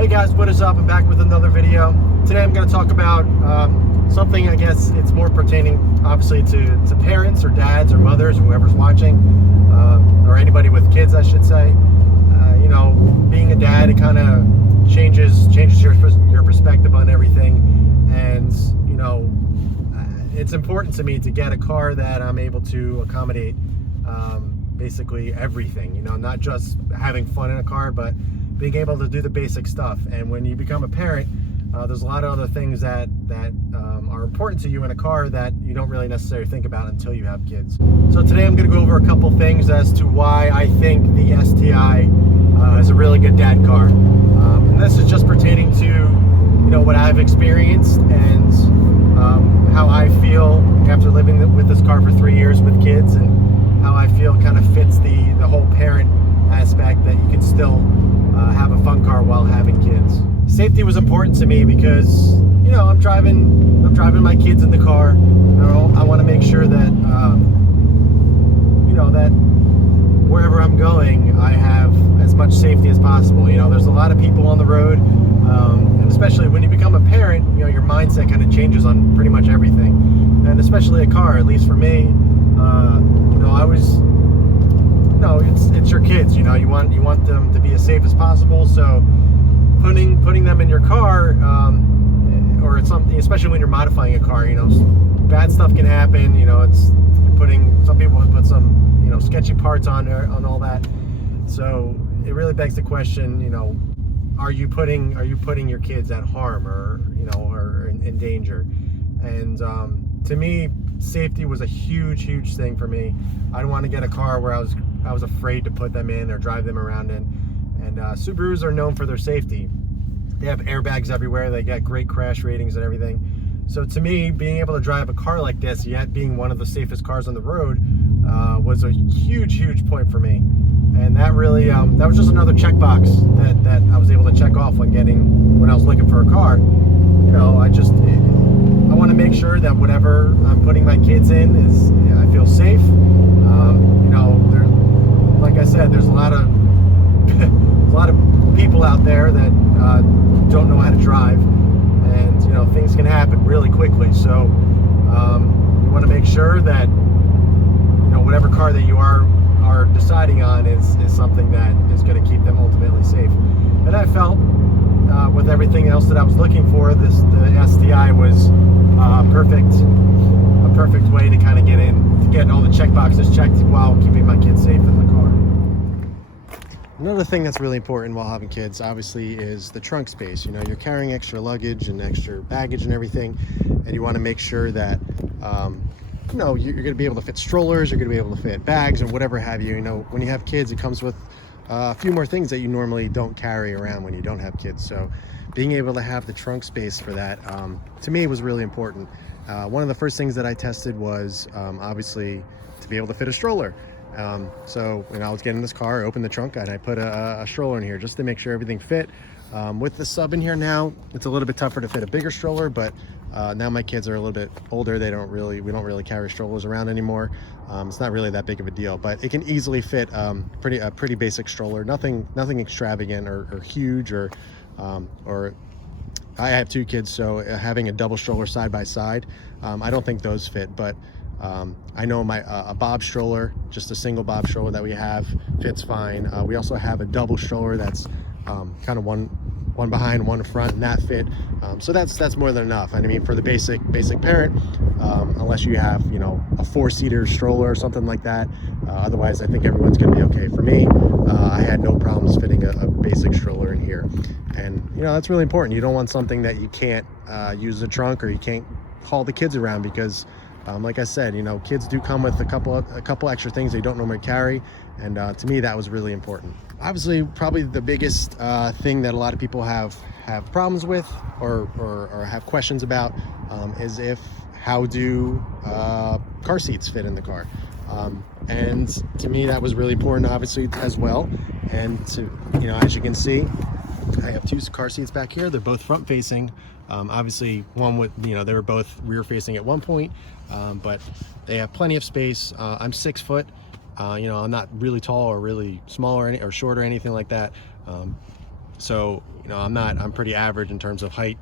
Hey guys, what is up? I'm back with another video. Today I'm going to talk about something, I guess it's more pertaining obviously to parents or dads or mothers or whoever's watching, or anybody with kids, I should say. You know, being a dad, it kind of changes your perspective on everything, and you know, it's important to me to get a car that I'm able to accommodate basically everything, you know, not just having fun in a car, but being able to do the basic stuff. And when you become a parent, there's a lot of other things that are important to you in a car that you don't really necessarily think about until you have kids. So today I'm going to go over a couple things as to why I think the STI is a really good dad car. And this is just pertaining to, you know, what I've experienced and how I feel after living with this car for 3 years with kids, and how I feel kind of fits the whole parent aspect, that you can still have a fun car while having kids. Safety was important to me because, you know, I'm driving my kids in the car. I want to make sure that you know, that wherever I'm going, I have as much safety as possible. You know, there's a lot of people on the road, and especially when you become a parent, you know, your mindset kind of changes on pretty much everything, and especially a car. At least for me, you know, I was, you know, it's your kids. You know, you want them to be as safe as possible. So putting them in your car, or it's something, especially when you're modifying a car, you know, bad stuff can happen. You know, some people put some, you know, sketchy parts on there, on all that. So it really begs the question, you know, are you putting your kids at harm, or, you know, or in danger? And to me, safety was a huge thing for me. I didn't want to get a car where I was afraid to put them in or drive them around in. And Subarus are known for their safety. They have airbags everywhere. They got great crash ratings and everything. So to me, being able to drive a car like this, yet being one of the safest cars on the road, was a huge point for me. And that really, that was just another checkbox that I was able to check off when I was looking for a car. You know, I want to make sure that whatever I'm putting my kids in is, I feel safe. You know, like I said, there's a lot of people out there that don't know how to drive, and you know, things can happen really quickly. So you want to make sure that, you know, whatever car that you are deciding on is something that is going to keep them ultimately safe. And I felt with everything else that I was looking for, the STI was a perfect way to kind of get all the check boxes checked while keeping my kids safe in the car. Another thing that's really important while having kids, obviously, is the trunk space. You know, you're carrying extra luggage and extra baggage and everything, and you want to make sure that you know, you're going to be able to fit strollers, you're going to be able to fit bags and whatever have you. You know, when you have kids, it comes with a few more things that you normally don't carry around when you don't have kids. So being able to have the trunk space for that, to me, was really important. One of the first things that I tested was obviously to be able to fit a stroller. So when I was getting this car, I opened the trunk and I put a stroller in here just to make sure everything fit. With the sub in here now, it's a little bit tougher to fit a bigger stroller, but now my kids are a little bit older. We don't really carry strollers around anymore. It's not really that big of a deal, but it can easily fit a pretty basic stroller. Nothing extravagant or huge, or I have 2 kids, so having a double stroller side by side, I don't think those fit. But I know a Bob stroller, just a single Bob stroller that we have, fits fine. We also have a double stroller that's kind of one behind, one in front, and that fit. So that's more than enough. And I mean, for the basic parent, unless you have, you know, a 4-seater stroller or something like that, otherwise I think everyone's gonna be okay. For me, I had no problems fitting a basic stroller in here. And you know, that's really important. You don't want something that you can't use the trunk, or you can't haul the kids around, because like I said, you know, kids do come with a couple extra things they don't normally carry, and to me, that was really important. Obviously, probably the biggest thing that a lot of people have problems with, or have questions about, is how do car seats fit in the car. And to me, that was really important, obviously, as well. And to, you know, as you can see, I have 2 car seats back here. They're both front facing. Obviously, one with, you know, they were both rear facing at one point, but they have plenty of space. I'm 6 foot. You know, I'm not really tall or really small or short or anything like that. So, I'm pretty average in terms of height.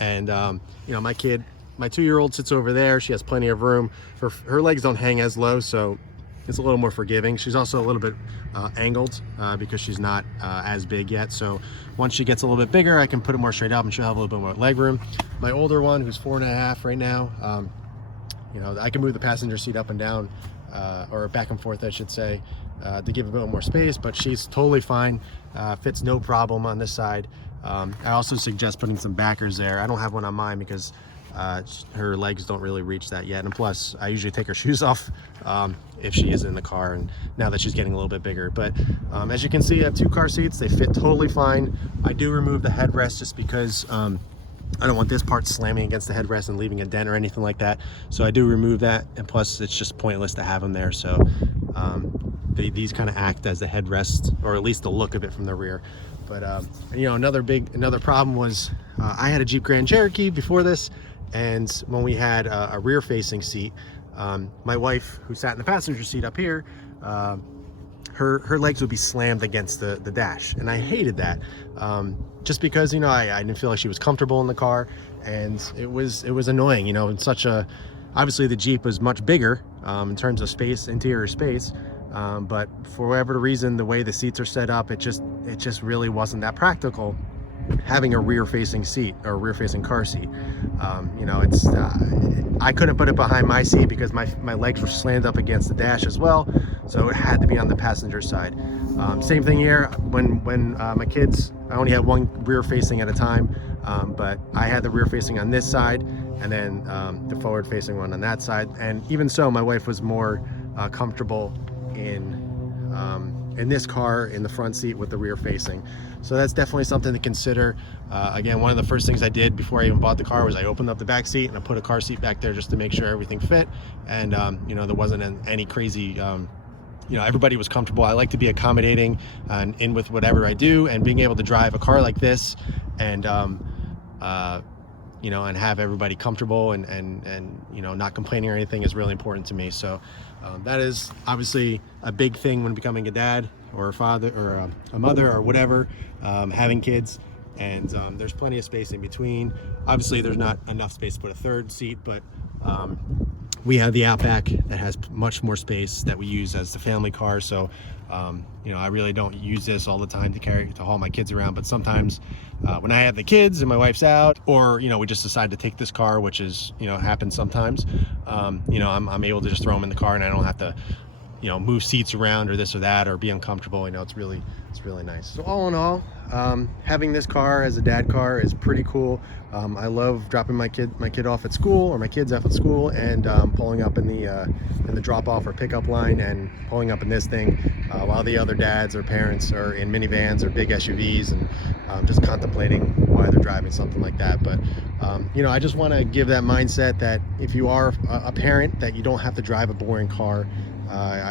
And, my 2-year-old sits over there. She has plenty of room. Her legs don't hang as low, so it's a little more forgiving. She's also a little bit angled because she's not as big yet. So once she gets a little bit bigger, I can put it more straight up and she'll have a little bit more leg room. My older one, who's 4.5 right now, I can move the passenger seat up and down, or back and forth, I should say, to give a bit more space, but she's totally fine. Fits no problem on this side. I also suggest putting some backers there. I don't have one on mine because her legs don't really reach that yet, and plus I usually take her shoes off if she is in the car, and now that she's getting a little bit bigger. But as you can see, I have 2 car seats. They fit totally fine. I do remove the headrest just because I don't want this part slamming against the headrest and leaving a dent or anything like that, so I do remove that, and plus it's just pointless to have them there. So these kind of act as the headrest, or at least the look of it from the rear. But another problem was I had a Jeep Grand Cherokee before this, and when we had a rear facing seat, my wife, who sat in the passenger seat up here, her legs would be slammed against the dash, and I hated that, just because I didn't feel like she was comfortable in the car, and it was annoying. In such a, obviously the Jeep was much bigger in terms of space, interior space, but for whatever reason, the way the seats are set up, it just really wasn't that practical having a rear facing seat or a rear facing car seat. I couldn't put it behind my seat because my legs were slammed up against the dash as well, so it had to be on the passenger side. Same thing here. When my kids, I only had one rear facing at a time, but I had the rear facing on this side, and then the forward facing one on that side. And even so, my wife was more comfortable in this car in the front seat with the rear facing. So that's definitely something to consider. Again, one of the first things I did before I even bought the car was I opened up the back seat and I put a car seat back there just to make sure everything fit, and there wasn't any crazy, everybody was comfortable. I like to be accommodating and in with whatever I do, and being able to drive a car like this and and have everybody comfortable and not complaining or anything is really important to me. So that is obviously a big thing when becoming a dad or a father or a mother or whatever, having kids. And there's plenty of space in between. Obviously there's not enough space to put a third seat, but we have the Outback that has much more space that we use as the family car. So I really don't use this all the time to haul my kids around, but sometimes when I have the kids and my wife's out, or we just decide to take this car, which is happens sometimes, I'm able to just throw them in the car and I don't have to move seats around or this or that or be uncomfortable. It's really nice. So all in all, having this car as a dad car is pretty cool. I love dropping my kid off at school, or my kids off at school, and pulling up in the drop-off or pickup line, and pulling up in this thing while the other dads or parents are in minivans or big SUVs, and just contemplating why they're driving something like that. But I just want to give that mindset that if you are a parent, that you don't have to drive a boring car.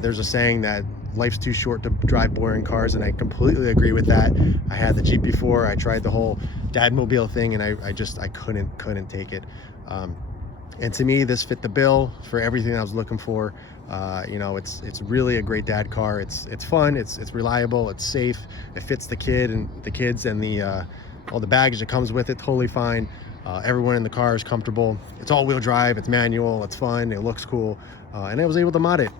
There's a saying that life's too short to drive boring cars, and I completely agree with that. I had the Jeep before. I tried the whole dadmobile thing, and I couldn't take it. And to me, this fit the bill for everything I was looking for. It's really a great dad car. It's fun. It's reliable. It's safe. It fits the kids and all the baggage that comes with it totally fine. Everyone in the car is comfortable. It's all-wheel drive. It's manual. It's fun. It looks cool. And I was able to mod it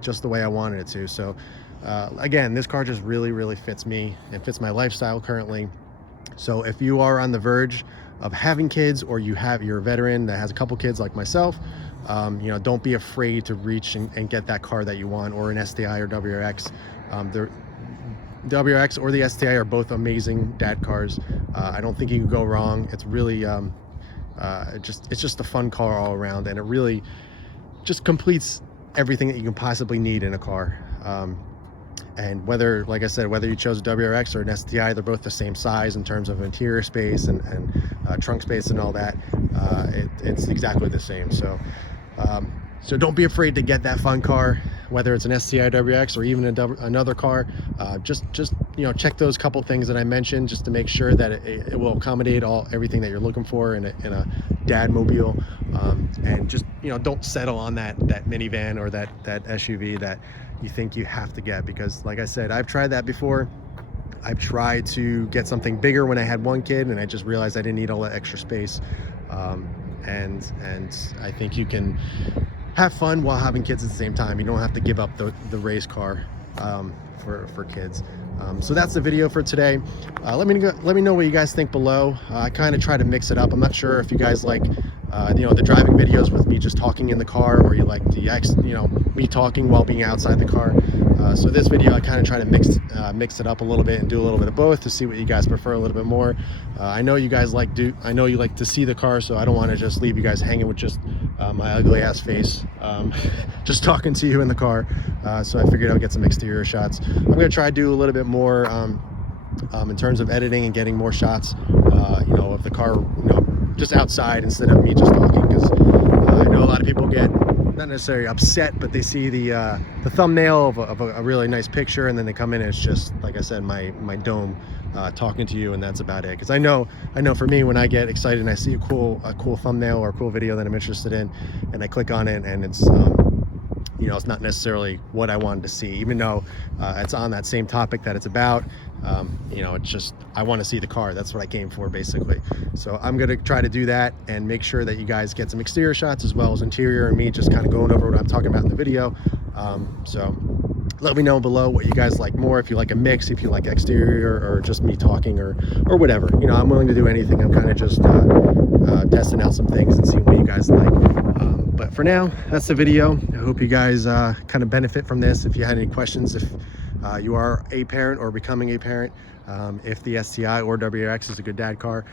just the way I wanted it to. So again, this car just really fits me. It fits my lifestyle currently. So if you are on the verge of having kids, or you're a veteran that has a couple kids like myself, don't be afraid to reach and get that car that you want, or an STI or WRX. The WRX or the STI are both amazing dad cars. I don't think you can go wrong. It's really it's just a fun car all around, and it really just completes everything that you can possibly need in a car. And whether, like I said, whether you chose a WRX or an STI, they're both the same size in terms of interior space and trunk space and all that. It's exactly the same. So don't be afraid to get that fun car, whether it's an STI, WRX, or even another car. Just check those couple things that I mentioned, just to make sure that it will accommodate everything that you're looking for in a dadmobile. And just don't settle on that minivan or that SUV that you think you have to get, because like I said, I've tried that before. I've tried to get something bigger when I had one kid, and I just realized I didn't need all that extra space. And I think you can have fun while having kids at the same time. You don't have to give up the race car for kids. So that's the video for today. Let me know what you guys think below. I kind of try to mix it up. I'm not sure if you guys like the driving videos with me just talking in the car, or you like me talking while being outside the car. So this video I kind of try to mix it up a little bit and do a little bit of both to see what you guys prefer a little bit more. I know you guys like to see the car, so I don't want to just leave you guys hanging with just my ugly ass face just talking to you in the car. So I figured I'd get some exterior shots. I'm gonna try to do a little bit more in terms of editing and getting more shots of the car, just outside instead of me just talking, because I know a lot of people get not necessarily upset, but they see the thumbnail of a really nice picture, and then they come in and it's just, like I said, my dome talking to you, and that's about it. Because I know for me, when I get excited and I see a cool thumbnail or a cool video that I'm interested in, and I click on it, and it's it's not necessarily what I wanted to see, even though it's on that same topic that it's about. It's just, I want to see the car. That's what I came for, basically. So I'm going to try to do that and make sure that you guys get some exterior shots as well as interior, and me just kind of going over what I'm talking about in the video. So let me know below what you guys like more, if you like a mix, if you like exterior or just me talking or whatever. I'm willing to do anything. I'm kind of just testing out some things and seeing what you guys like. But for now, that's the video. I hope you guys kind of benefit from this. If you had any questions, if you are a parent or becoming a parent, if the STI or WRX is a good dad car,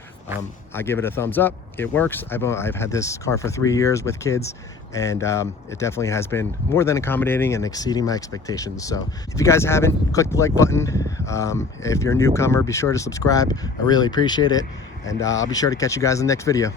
I give it a thumbs up. It works. I've had this car for 3 years with kids, and it definitely has been more than accommodating and exceeding my expectations. So if you guys haven't, click the like button. If you're a newcomer, be sure to subscribe. I really appreciate it, and I'll be sure to catch you guys in the next video.